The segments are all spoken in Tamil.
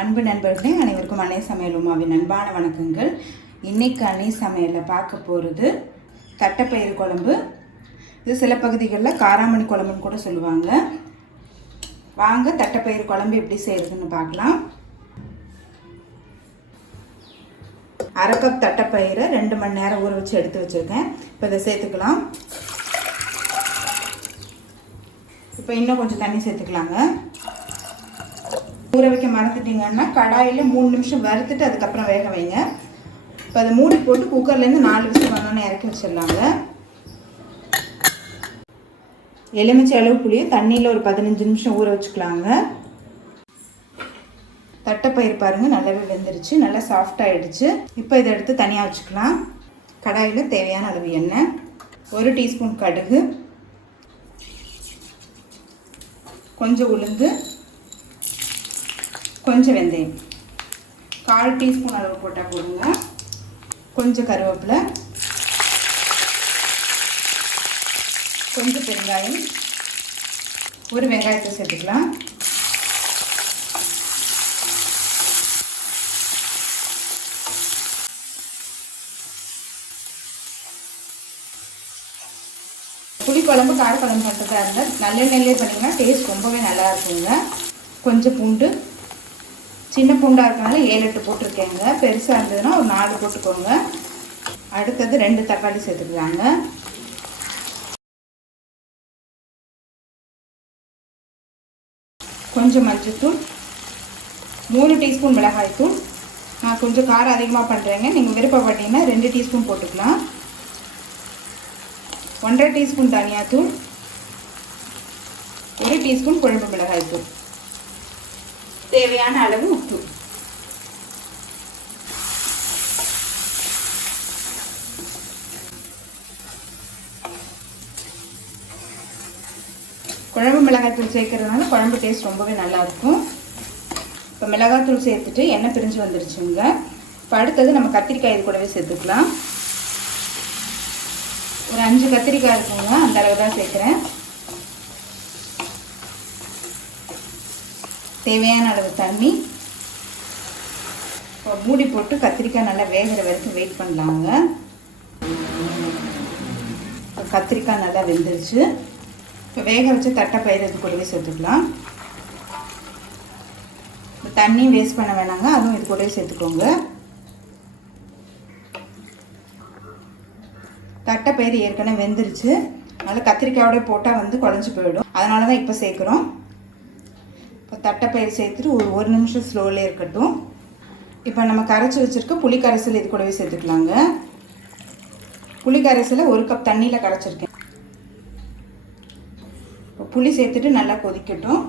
அன்பு நண்பர்களே, அனைவருக்கும் அன்னை சமையல் உமாவின் அன்பான வணக்கங்கள். இன்னைக்கு அன்னை சமையலில் பார்க்க போகிறது தட்டைப்பயிறு குழம்பு. இது சில பகுதிகளில் காராமணி குழம்புன்னு கூட சொல்லுவாங்க. வாங்க தட்டைப்பயிறு குழம்பு எப்படி செய்கிறதுன்னு பார்க்கலாம். 1/2 கப் தட்டைப்பயிறு 2 மணி நேரம் ஊற வச்சு எடுத்து வச்சுருக்கேன். இப்போ இதை சேர்த்துக்கலாம். இப்போ இன்னும் கொஞ்சம் தண்ணி சேர்த்துக்கலாங்க. ஊற வைக்க மறந்துட்டிங்கன்னா கடாயில் 3 நிமிஷம் வறுத்துட்டு அதுக்கப்புறம் வேக வைங்க. இப்போ அதை மூடி போட்டு குக்கர்லேருந்து 4 விசில் வந்தோன்னே இறக்கி வச்சிடலாங்க. எலுமிச்சை அளவு புளியை தண்ணியில் ஒரு 15 நிமிஷம் ஊற வச்சுக்கலாங்க. தட்டைப்பயிறு பாருங்கள் நல்லாவே வெந்துருச்சு, நல்லா சாஃப்டாகிடுச்சு. இப்போ இதை எடுத்து தனியாக வச்சுக்கலாம். கடாயில் தேவையான அளவு எண்ணெய், 1 டீஸ்பூன் கடுகு, கொஞ்சம் உளுந்து, கொஞ்சம் வெந்தயம், 1/4 டீஸ்பூன் அளவு போட்டால் போடுங்க. கொஞ்சம் கருவேப்பிலை, கொஞ்சம் பெருங்காயம், ஒரு வெங்காயத்தை சேர்த்துக்கலாம். புளிக்குழம்பு காரக்குழம்பு பண்ணுறதா இருந்தால் நல்லெண்ணெயிலே பண்ணிங்கன்னா டேஸ்ட் ரொம்பவே நல்லா இருக்குங்க. கொஞ்சம் பூண்டு, சின்ன பூண்டாக இருக்கனால 7-8 போட்டிருக்கேங்க. பெருசாக இருந்ததுன்னா ஒரு 4 போட்டுக்கோங்க. அடுத்தது 2 தக்காளி சேர்த்துக்கலாங்க. கொஞ்சம் மஞ்சள்தூள், 3 டீஸ்பூன் மிளகாய்த்தூள். நான் கொஞ்சம் காரம் அதிகமாக பண்ணுறேங்க, நீங்கள் விருப்பப்பட்டீங்கன்னா 2 டீஸ்பூன் போட்டுக்கலாம். 1/2 டீஸ்பூன் தனியாத்தூள், 1 டீஸ்பூன் குழம்பு மிளகாய்த்தூள், தேவையான அளவு உப்பு. குழம்பு மிளகாய்த்தூள் சேர்க்கறதுனால குழம்பு டேஸ்ட் ரொம்பவே நல்லா இருக்கும். இப்போ மிளகாய்த்தூள் சேர்த்துட்டு எண்ணெய் பிரிஞ்சு வந்துருச்சுங்க. இப்போ அடுத்தது நம்ம கத்திரிக்காய் இது கூடவே சேர்த்துக்கலாம். ஒரு 5 கத்திரிக்காய் இருக்குங்க, அந்த அளவு தான் சேர்க்குறேன். தேவையான அளவு தண்ணி. இப்போ மூடி போட்டு கத்திரிக்காய் நல்லா வேகிற வரைக்கும் வெயிட் பண்ணலாங்க. இப்போ கத்திரிக்காய் நல்லா வெந்துருச்சு. இப்போ வேக வச்சு தட்டைப்பயிறு இது கூடவே சேர்த்துக்கலாம். இப்போ தண்ணியும் வேஸ்ட் பண்ண வேணாங்க, அதுவும் இது கூடவே சேர்த்துக்கோங்க. தட்டைப்பயிறு ஏற்கனவே வெந்துருச்சு, அதனால் கத்திரிக்காயோட போட்டால் குழஞ்சி போயிடும். அதனால தான் இப்போ சேர்க்குறோம். இப்போ தட்டைப்பயிறு சேர்த்துட்டு ஒரு 1 நிமிஷம் ஸ்லோவிலே இருக்கட்டும். இப்போ நம்ம கரைச்சி வச்சுருக்க புளி கரைசல் இது கூடவே சேர்த்துக்கலாங்க. புளி கரைசலை 1 கப் தண்ணியில் கரைச்சிருக்கேன். இப்போ புளி சேர்த்துட்டு நல்லா கொதிக்கட்டும்.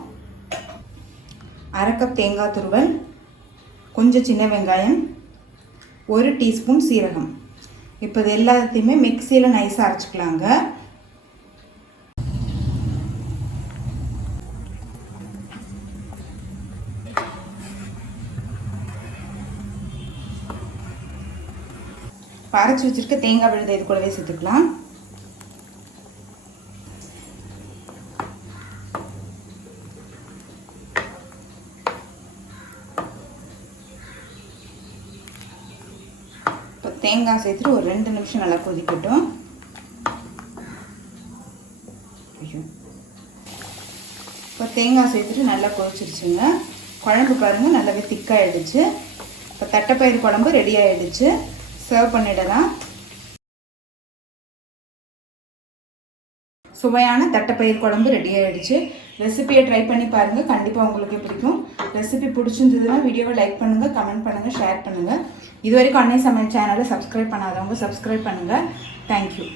1/2 கப் தேங்காய் துருவல், கொஞ்சம் சின்ன வெங்காயம், 1 டீஸ்பூன் சீரகம். இப்போ இது எல்லாத்தையுமே மிக்சியில் நைஸாக அரைச்சிக்கலாங்க. அரைச்சி வச்சுருக்க தேங்காய் விழுதை இது கூடவே சேர்த்துக்கலாம். இப்போ தேங்காய் சேர்த்துட்டு ஒரு 2 நிமிஷம் நல்லா கொதிக்கட்டும். இப்போ தேங்காய் சேர்த்துட்டு நல்லா கொதிச்சிருச்சுங்க. குழம்பு பாருங்கள் நல்லாவே திக்காகிடுச்சு. இப்போ தட்டைப்பயிறு குழம்பு ரெடி ஆகிடுச்சு. சர்வ் பண்ணிடலாம். சுவையான தட்டைப்பயிறு குழம்பு ரெடி ஆகிடுச்சு. ரெசிபியை ட்ரை பண்ணி பாருங்கள், கண்டிப்பாக உங்களுக்கு பிடிக்கும். ரெசிபி பிடிச்சிருந்ததுன்னா வீடியோவை லைக் பண்ணுங்கள், கமெண்ட் பண்ணுங்கள், ஷேர் பண்ணுங்கள். இது வரைக்கும் அன்னை சமையல் சேனலை சப்ஸ்கிரைப் பண்ணாதவங்க சப்ஸ்கிரைப் பண்ணுங்கள். தேங்க்யூ.